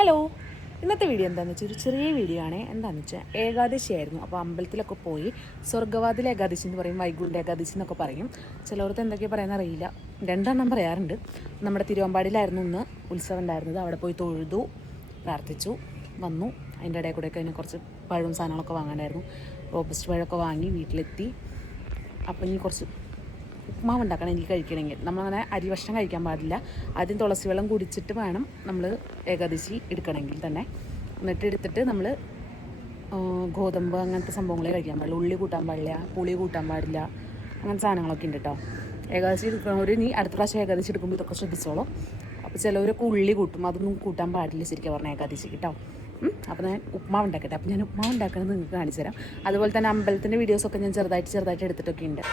Hello, ഇന്നത്തെ video എന്താണെന്ന് വെച്ചാൽ ഒരു ചെറിയ വീഡിയോ ആണ്. എന്താണെന്ന് വെച്ചാൽ ഏകാദശിയായിരുന്നു. അപ്പോൾ അമ്പലത്തിലൊക്കെ പോയി സ്വർഗ്ഗവാതിൽ ഏകാദശി എന്ന് പറയും, വൈകുണ്ഠ ഏകാദശി എന്നൊക്കെ പറയും. ചിലവർക്ക് എന്തൊക്കെയാണ് പറയാൻ അറിയില്ല, രണ്ടെണ്ണം പറയാറുണ്ട്. നമ്മുടെ തിരുവമ്പാടിയിലായിരുന്നു ഇന്ന് ഉത്സവം ഉണ്ടായിരുന്നത്. അവിടെ പോയി തൊഴുതു, പ്രാർത്ഥിച്ചു, വന്നു. അതിൻ്റെ ഇടയിൽ കൂടെയൊക്കെ അതിന് കുറച്ച് പഴവും സാധനങ്ങളൊക്കെ വാങ്ങാനായിരുന്നു. റോബസ്റ്റ് പഴമൊക്കെ വാങ്ങി വീട്ടിലെത്തി. അപ്പം ഇനി കുറച്ച് ഉപ്മാവ് ഉണ്ടാക്കണം എനിക്ക് കഴിക്കണമെങ്കിൽ. നമ്മളങ്ങനെ അരി ഭക്ഷണം കഴിക്കാൻ പാടില്ല. ആദ്യം തുളസി വെള്ളം കുടിച്ചിട്ട് വേണം നമ്മൾ ഏകാദശി എടുക്കണമെങ്കിൽ തന്നെ. എന്നിട്ട് എടുത്തിട്ട് നമ്മൾ ഗോതമ്പ് അങ്ങനത്തെ സംഭവങ്ങളെ കഴിക്കാൻ പാടില്ല. ഉള്ളി കൂട്ടാൻ പാടില്ല, പുളി കൂട്ടാൻ പാടില്ല, അങ്ങനത്തെ സാധനങ്ങളൊക്കെ ഉണ്ട് കേട്ടോ. ഏകാദശി എടുക്കുന്നവർ ഇനി അടുത്ത പ്രാവശ്യം ഏകാദശി എടുക്കുമ്പോൾ ഇതൊക്കെ ശ്രദ്ധിച്ചോളൂ. അപ്പോൾ ചിലവരൊക്കെ ഉള്ളി കൂട്ടും, അതൊന്നും കൂട്ടാൻ പാടില്ല ശരിക്കും പറഞ്ഞാൽ ഏകാദശി കേട്ടോ. അപ്പോൾ ഞാൻ ഉപ്മാവ് ഉണ്ടാക്കട്ടെ. അപ്പോൾ ഞാൻ ഉപ്മാവ് ഉണ്ടാക്കുന്നത് നിങ്ങൾക്ക് കാണിച്ചു തരാം. അതുപോലെ തന്നെ അമ്പലത്തിൻ്റെ വീഡിയോസൊക്കെ ഞാൻ ചെറുതായിട്ട് എടുത്തിട്ടൊക്കെ ഉണ്ട്.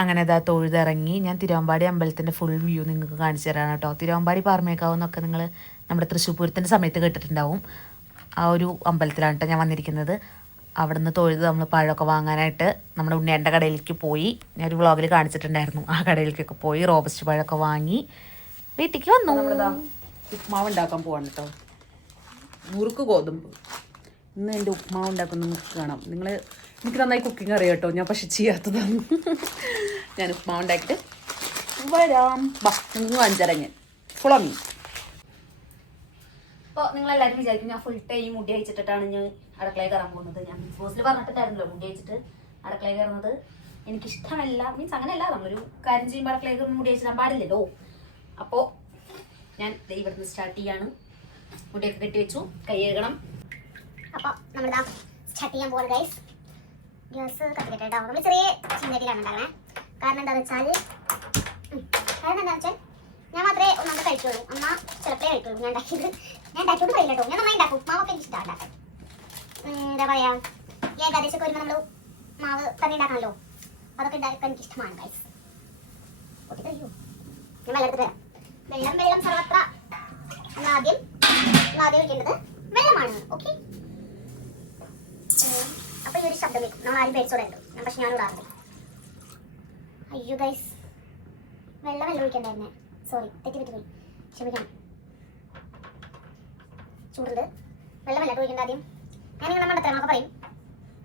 അങ്ങനെ ഇതാ തൊഴുതിറങ്ങി. ഞാൻ തിരുവമ്പാടി അമ്പലത്തിൻ്റെ ഫുൾ വ്യൂ നിങ്ങൾക്ക് കാണിച്ചു തരാണ് കേട്ടോ. തിരുവമ്പാടി പാറമേക്കാവ് എന്നൊക്കെ നിങ്ങൾ നമ്മുടെ തൃശ്ശൂർ പൂരത്തിൻ്റെ സമയത്ത് കേട്ടിട്ടുണ്ടാവും. ആ ഒരു അമ്പലത്തിലാണ് കേട്ടോ ഞാൻ വന്നിരിക്കുന്നത്. അവിടെ നിന്ന് തൊഴുത് നമ്മൾ പഴമൊക്കെ വാങ്ങാനായിട്ട് നമ്മുടെ ഉണ്ണിയേൻ്റെ കടയിലേക്ക് പോയി. ഞാനൊരു വ്ളോഗിൽ കാണിച്ചിട്ടുണ്ടായിരുന്നു. ആ കടയിലേക്കൊക്കെ പോയി റോബസ്റ്റ് പഴമൊക്കെ വാങ്ങി വീട്ടിലേക്ക് വന്നു. ഉപ്മാവ് ഉണ്ടാക്കാൻ പോവാണ് കേട്ടോ. മുറുക്ക് ഗോതമ്പ്. ഇന്ന് എൻ്റെ ഉപ്മാവ് ഉണ്ടാക്കുന്ന നിങ്ങൾക്ക് കാണാം. എനിക്ക് നന്നായി കുക്കിംഗ് അറിയാം കേട്ടോ, ഞാൻ പക്ഷെ ചെയ്യാത്തതാണ്. ഞാൻ ഉപ്മാവ് ഉണ്ടാക്കിയിട്ട് വരാം. നിങ്ങൾക്ക് കാണിച്ചറിഞ്ഞ് കുളമീ. ഇപ്പോൾ നിങ്ങളെല്ലാവരും വിചാരിക്കും ഞാൻ ഫുൾ ടൈം മുടി അയച്ചിട്ടാണ് ഞാൻ അടുക്കളയിൽ കയറാൻ പോകുന്നത്. ഞാൻ ബിഗ് ബോസിൽ പറഞ്ഞിട്ടായിരുന്നല്ലോ മുടി അയച്ചിട്ട് അടുക്കളയിൽ കയറുന്നത് എനിക്കിഷ്ടമല്ല. മീൻസ് അങ്ങനെയല്ല, നമ്മളൊരു കാര്യം ചെയ്യുമ്പോൾ അടുക്കളയിൽ മുടി അയച്ചിടാൻ പാടില്ലല്ലോ. അപ്പോൾ ഞാൻ ഇവിടുന്ന് സ്റ്റാർട്ട് ചെയ്യാണ്. മുടിയൊക്കെ കെട്ടി വെച്ചു, കൈ കഴുകണം. അപ്പോൾ നമ്മളിതാ സ്റ്റാർട്ട് ചെയ്യാൻ പോകണം ഗൈസ്. ഗ്യാസ് കത്തിക്കട്ടെ കേട്ടോ. നമ്മൾ ചെറിയ ചീനരിയിലാണ് ഉണ്ടാകണേ. കാരണം എന്താണെന്ന് വെച്ചാൽ ഞാൻ മാത്രമേ ഒന്നാമത് കഴിക്കുള്ളൂ. അമ്മ ചിലപ്പോഴേ കഴിക്കുള്ളൂ. ഞാൻ ഉണ്ടാക്കിയോണ്ട് പറയില്ല കേട്ടോ. ഞാൻ നന്നായി ഉണ്ടാക്കും. ഉപ്മാവൊക്കെ എനിക്ക് ഇഷ്ടമാണ് ഉണ്ടാക്കാൻ. എന്താ പറയുക, ഈ ഏകാദശിയൊക്കെ വരുമ്പോൾ നമ്മൾ മാവ് തന്നെ ഉണ്ടാക്കണമല്ലോ. അതൊക്കെ ഉണ്ടാക്കാൻ എനിക്ക് ഇഷ്ടമാണ് ഗൈസ്. ഓക്കെ, കഴിയൂ. ഞാൻ വെള്ളം എടുത്തിട്ട് വരാം. വെള്ളം സർവത്ര. നമ്മൾ ആദ്യം ഒഴിക്കേണ്ടത് വെള്ളമാണ്. ഓക്കെ, അപ്പൊ ഈ ഒരു ശബ്ദം കേൾക്കും. നമ്മൾ ആരും പേടിച്ചോടല്ലോ. പക്ഷെ ഞാൻ ഇടാറുണ്ട്. അയ്യോ ഗൈസ്, വെള്ളം ഒഴിക്കണ്ടായിരുന്നേ. സോറി, തെറ്റിപ്പോയി, ക്ഷമിക്കണം. ചൂടുണ്ട്. വെള്ളം ഒഴിക്കേണ്ട ആദ്യം. ഞാൻ നിങ്ങൾ നമ്മുടെ എത്രയൊക്കെ പറയും,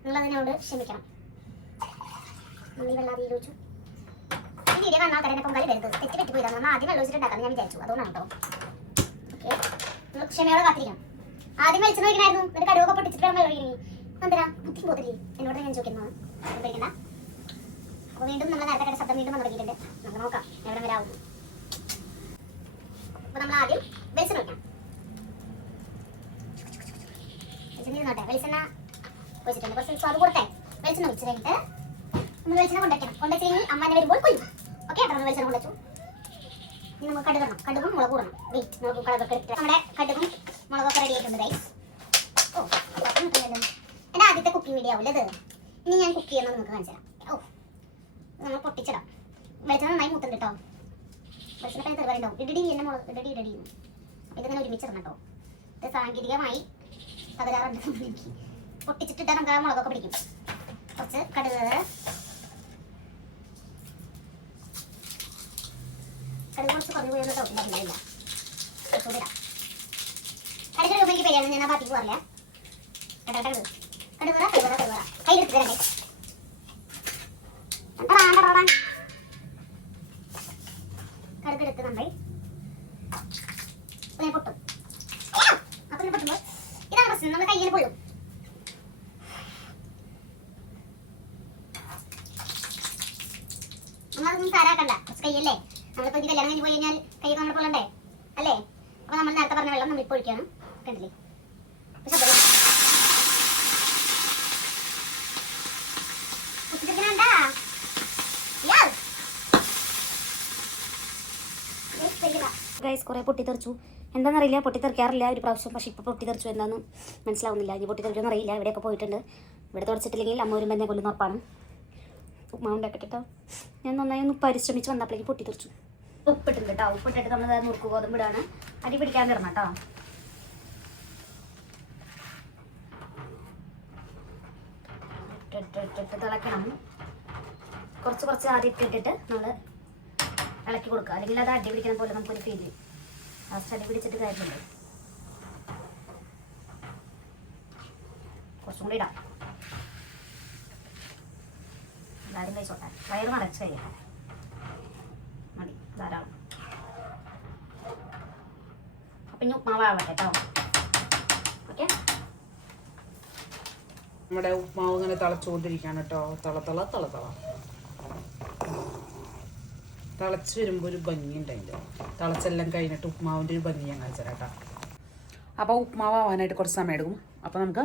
നിങ്ങളതിനോട് ക്ഷമിക്കണം. നമ്മൾ ഈ വെള്ളം ആദ്യം ഒഴിച്ചു. ഈ വീഡിയോ കാണാൻ ആൾക്കാരെ പൊങ്കാലി വരുന്നത് തെറ്റിപ്പോയി. നമ്മൾ ആദ്യം വെള്ളം ഒഴിച്ചിട്ടുണ്ടാക്കാൻ ഞാൻ വിചാരിച്ചു. അതുകൊണ്ടാണ് കേട്ടോ. ഓക്കെ, നിങ്ങൾ ക്ഷമയോടെ കാത്തിരിക്കണം. ആദ്യം വെളിച്ചെണ്ണ ഒഴിക്കണമായിരുന്നു. എന്നിട്ട് കടുവൊക്കെ പൊട്ടിച്ചിട്ട് വെള്ളം ഒഴിക്കണേ. എന്തരാ ബുദ്ധി പോത്തില്ലേ എന്നോട് ഞാൻ ചോദിക്കുന്നത്. പേടിക്കണ്ട. അപ്പോൾ വീണ്ടും നമ്മൾ നേരത്തെ കേട്ട ശബ്ദം വീണ്ടും വന്നു തുടങ്ങിയിട്ടുണ്ട്. നമുക്ക് നോക്കാം എവിടെ വരാവുന്നു. അപ്പോൾ നമ്മൾ ആദ്യം വെളിച്ചെണ്ണ ഒഴിക്കണം. വെളിച്ചെണ്ണ വെളിച്ചെണ്ണ ഒഴിച്ചിട്ടുണ്ട്. കുറച്ച് സ്വാദ് കൊടുത്തേ. വെളിച്ചെണ്ണ ഒഴിച്ച് കഴിഞ്ഞിട്ട് നമ്മൾ വെളിച്ചെണ്ണ കൊണ്ടുവെച്ച് അമ്മ എന്നെ വരുമ്പോൾ കൊയ്യും. ഓക്കെ, അപ്പോൾ നമ്മൾ വെളിച്ചെണ്ണ കൊണ്ടുവച്ചു. ഇനി നമുക്ക് കടുകണം. കടുകും മുളക് കൂടണം. വെയിറ്റ്, നമുക്ക് കടുകൊക്കെ എടുത്തിട്ട് നമ്മുടെ കടുകും മുളകൊക്കെ റെഡി ആയിട്ടുണ്ട് ഗൈസ്. ഓ, എൻ്റെ ആദ്യത്തെ കുക്കിംഗ് വീഡിയോ ആവില്ല ഇത്. ഇനി ഞാൻ കുക്ക് ചെയ്യുന്നത് നിങ്ങൾക്ക് കാണിച്ചു തരാം. ഓ, നമ്മൾ പൊട്ടിച്ചിടാം. വെളിച്ചെണ്ണ നന്നായി മൂത്തുണ്ട് കേട്ടോ. വെളിച്ചെണ്ണ തെറുവാറുണ്ടാവും. ഇടടി എന്നെ മുളക് ഇടടി ഇതിങ്ങനെ ഒരുമിച്ചിടണം കേട്ടോ. ഇത് സാങ്കേതികമായി തകരാറുണ്ട്. എനിക്ക് പൊട്ടിച്ചിട്ടിട്ടാൽ നമുക്ക് ആ മുളകൊക്കെ പിടിക്കും. കുറച്ച് കടുക് കുറച്ച് കുറഞ്ഞു പോയെന്ന് കേട്ടോ. ഇല്ല ഇടാം. കടുക് രൂപ എനിക്ക് പേടിയാണ്. ഞാൻ ആ ബാക്കി പോകാറില്ല. കടുവറ കയ്യിൽ എടുത്ത് തരാം. കടുക്കെടുത്ത് നമ്മൾ പൊട്ടും. അപ്പൊ പൊട്ടുമ്പോൾ ഇതാണ് പ്രശ്നം, നമ്മൾ കയ്യിൽ പൊള്ളും. നമ്മളതൊന്നും സാരാക്കണ്ട. കയ്യല്ലേ, നമ്മളിപ്പോൾ ഇത് കല്യാണം കഴിഞ്ഞ് പോയി കഴിഞ്ഞാൽ കൈയൊക്കെ നമ്മൾ പൊള്ളണ്ടേ അല്ലേ? അപ്പോൾ നമ്മൾ നേരത്തെ പറഞ്ഞ വെള്ളം നമ്മളിപ്പോൾ ഒഴിക്കുകയാണ്. കണ്ടില്ലേ ശബ്ദം? ഗൈസ് കുറേ പൊട്ടിത്തെറിച്ചു. എന്താണെന്നറിയില്ല, പൊട്ടിത്തെറിക്കാറില്ല ഒരു പ്രാവശ്യം, പക്ഷേ ഇപ്പോൾ പൊട്ടിത്തെറിച്ചു. എന്താണെന്ന് മനസ്സിലാവുന്നില്ല. ഇനി പൊട്ടിത്തെറിച്ചൊന്നും അറിയില്ല. ഇവിടെയൊക്കെ പോയിട്ടുണ്ട്. ഇവിടെ തുടച്ചിട്ടില്ലെങ്കിൽ അമ്മ വരുമ്പോൾ എന്നെ കൊല്ലുന്ന ഉറപ്പാണ്. ഉപ്മാവുണ്ടാക്കട്ടോ. ഞാൻ നന്നായി ഒന്ന് പരിശ്രമിച്ച് വന്നപ്പോഴേക്ക് പൊട്ടിത്തെറിച്ചു. ഉപ്പിട്ടുണ്ട് കേട്ടോ. ഉപ്പിട്ടിട്ട് നമ്മൾ നുറുക്ക് ഗോതമ്പിടാണ്. അടി പിടിക്കാൻ കിടണം കേട്ടോ. ഇട്ടിട്ട് തിളയ്ക്കണം. കുറച്ച് ആദ്യം ഇട്ടിട്ട് നമ്മൾ ഇളക്കി കൊടുക്കുക. അല്ലെങ്കിൽ അത് അടി പിടിക്കുന്ന പോലെ നമുക്കൊരു ഫീൽ ചെയ്യും. ലാസ്റ്റ് അടി പിടിച്ചിട്ട് കാര്യമുണ്ട്. കുറച്ചും കൂടി ഇടാം. എല്ലാവരും കഴിച്ചോട്ടെ. വയറ് നിറച്ച് കഴിയട്ടെ. മതി, ധാരാളം. അപ്പം ഇനി ഉപ്മാവാവട്ടെ കേട്ടോ. ഓക്കെ, നമ്മുടെ ഉപ്മാവ് ഇങ്ങനെ തിളച്ചുകൊണ്ടിരിക്കുകയാണ് കേട്ടോ. തിളച്ച് വരുമ്പോൾ ഒരു ഭംഗി ഉണ്ടായില്ല. തിളച്ചെല്ലാം കഴിഞ്ഞിട്ട് ഉപ്മാവിൻ്റെ ഒരു ഭംഗി ഞാൻ കാണിച്ചു തരാം കേട്ടോ. അപ്പോൾ ഉപ്മാവ് ആവാനായിട്ട് കുറച്ച് സമയം എടുക്കും. അപ്പോൾ നമുക്ക്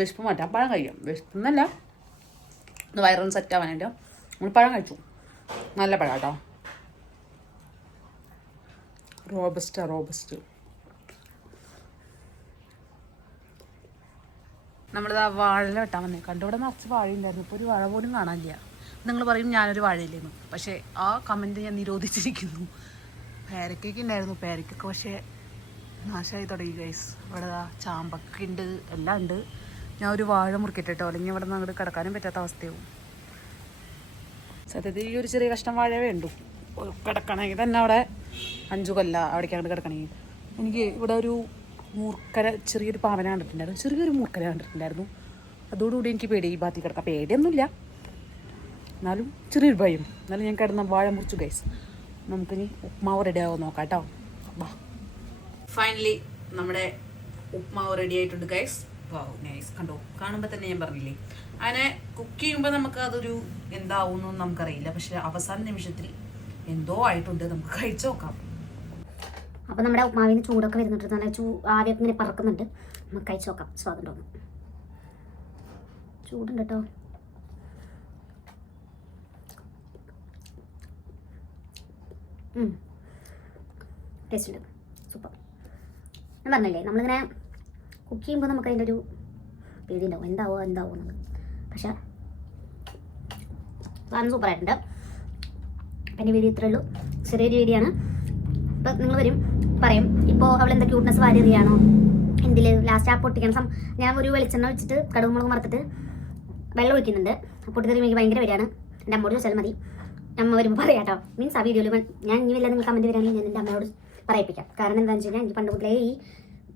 വിശപ്പ് മാറ്റാം. പഴം കഴിക്കാം. വിശപ്പെന്നല്ല, ഒന്ന് വയറൊന്ന് സെറ്റ് ആവാനായിട്ട് നമ്മൾ പഴം കഴിച്ചു. നല്ല പഴം കേട്ടോ. റോബസ്റ്റ്. നമ്മളിതാ വാഴ വെട്ടാൻ വന്നേ. കണ്ടിവിടെ നിറച്ച് വാഴയുണ്ടായിരുന്നു. ഇപ്പോൾ ഒരു വാഴ പോലും കാണാനില്ല. നിങ്ങൾ പറയും ഞാനൊരു വാഴയില്ലായിരുന്നു. പക്ഷേ ആ കമൻറ്റ് ഞാൻ നിരോധിച്ചിരിക്കുന്നു. പേരക്കൊക്കെ ഉണ്ടായിരുന്നു. പേരക്കൊക്കെ പക്ഷേ നാശമായി തുടങ്ങി ഗൈസ്. ഇവിടെ ചാമ്പക്ക ഉണ്ട്, എല്ലാം ഉണ്ട്. ഞാൻ ഒരു വാഴ മുറിക്കട്ടോ, അല്ലെങ്കിൽ ഇവിടെ നിന്ന് അങ്ങോട്ട് കിടക്കാനും പറ്റാത്ത അവസ്ഥയാവും. സത്യത്തിൽ ഈ ഒരു ചെറിയ കഷ്ണം വാഴ വേണ്ടു കിടക്കണമെങ്കിൽ തന്നെ. അവിടെ 5 കൊല്ല അവിടേക്ക് അങ്ങോട്ട് കിടക്കണമെങ്കിൽ. എനിക്ക് ഇവിടെ ഒരു മൂർക്കര, ചെറിയൊരു പാവന കണ്ടിട്ടുണ്ടായിരുന്നു. ചെറിയൊരു മൂർക്കര കണ്ടിട്ടുണ്ടായിരുന്നു. അതോടുകൂടി എനിക്ക് പേടി, ഈ ഭാഗത്ത് കിടക്കാം. പേടിയൊന്നുമില്ല, എന്നാലും ചെറിയൊരു ഭയം. എന്നാലും ഞാൻ കിടന്ന വാഴ മുറിച്ചു ഗൈസ്. നമുക്കിനി ഉപ്മാവ് റെഡി ആവുമോ നോക്കാം കേട്ടോ. ഫൈനലി നമ്മുടെ ഉപ്മാവ് റെഡി ആയിട്ടുണ്ട് ഗൈസ്. വാവ്, നൈസ്. കണ്ടോ, കാണുമ്പോൾ തന്നെ ഞാൻ പറഞ്ഞില്ലേ, അങ്ങനെ കുക്ക് ചെയ്യുമ്പോൾ നമുക്ക് അതൊരു എന്താവുമെന്നൊന്നും നമുക്കറിയില്ല. പക്ഷെ അവസാന നിമിഷത്തിൽ എന്തോ ആയിട്ടുണ്ട്. നമുക്ക് കഴിച്ചു നോക്കാം. അപ്പോൾ നമ്മുടെ ഉപ്മാവിന് ചൂടൊക്കെ വരുന്നുണ്ട്. നല്ല ആവിയൊക്കെ ഇങ്ങനെ പറക്കുന്നുണ്ട്. നമുക്ക് കഴിച്ചു നോക്കാം. സ്വാദം തോന്നും. ചൂടുണ്ട് കേട്ടോ. ടേസ്റ്റ് ഉണ്ട്. സൂപ്പർ. ഞാൻ പറഞ്ഞില്ലേ, നമ്മളിങ്ങനെ കുക്ക് ചെയ്യുമ്പോൾ നമുക്ക് അതിൻ്റെ ഒരു പേടി ഉണ്ടാവും. എന്താവോ എന്നുള്ളത്. പക്ഷേ സാധനം സൂപ്പറായിട്ടുണ്ട്. അപ്പം എൻ്റെ വീഡിയോ ഇത്രയേ ഉള്ളൂ. ചെറിയൊരു വീഡിയോ ആണ്. ഇപ്പം നിങ്ങൾ വരും പറയും, ഇപ്പോൾ അവളെന്താ ക്യൂട്ട്നെസ് വാരി എറിയാണോ എന്തിൽ. ലാസ്റ്റ് ആ പൊട്ടിക്കണം. ഞാൻ ഒരു വെളിച്ചെണ്ണ വെച്ചിട്ട് കടുക് മുളക് വറുത്തിട്ട് വെള്ളം ഒഴിക്കുന്നുണ്ട്. പൊട്ടിത്തെറി എനിക്ക് ഭയങ്കര വരികയാണ്. എൻ്റെ അമ്മയോട് ചോദിച്ചാൽ മതി. അമ്മ വരുമ്പോൾ പറയാം കേട്ടോ. മീൻസ് ആ വീഡിയോയിൽ ഞാൻ ഇനി വല്ല നിങ്ങൾ കമൻറ്റ് വരാണെങ്കിൽ ഞാൻ എൻ്റെ അമ്മയോട് പറയിപ്പിക്കാം. കാരണം എന്താണെന്ന് വെച്ച് കഴിഞ്ഞാൽ എനിക്ക് പണ്ട് മുതലേ ഈ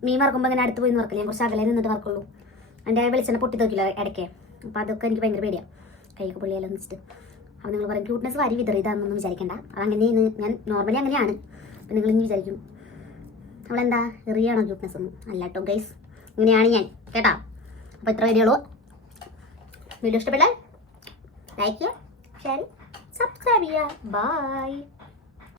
മീൻ വറക്കുമ്പോൾ അങ്ങനെ അടുത്ത് പോയി വറക്കില്ല. ഞാൻ കുറച്ച് അകലെ നിന്നിട്ട് വറക്കുള്ളൂ. എൻ്റെ വെളിച്ചെണ്ണ പൊട്ടി തോക്കില്ല ഇടയ്ക്ക്. അപ്പോൾ അതൊക്കെ എനിക്ക് ഭയങ്കര പേടിയാണ്. കൈയൊക്കെ പൊള്ളിയാലോ വെച്ചിട്ട്. അപ്പോൾ നിങ്ങൾ പറയും ക്യൂട്ട്നെസ് വാരി വിതറിയതാണെന്നൊന്നും വിചാരിക്കേണ്ട. അതങ്ങനെയാണ്. ഞാൻ നോർമലി അങ്ങനെയാണ്. അപ്പം നിങ്ങളിനി വിചാരിക്കും അവളെന്താ എറിയാണോ ക്യൂട്ട്നെസ് ഒന്നും അല്ല കേട്ടോ ഗൈസ്. ഇങ്ങനെയാണ് ഞാൻ കേട്ടോ. അപ്പോൾ ഇത്ര വീഡിയോ ഉള്ളൂ. വീഡിയോ ഇഷ്ടപ്പെട്ടാൽ ലൈക്ക് ചെയ്യുക, ഷെയർ ചെയ്യുക, സബ്സ്ക്രൈബ് ചെയ്യുക. ബൈ.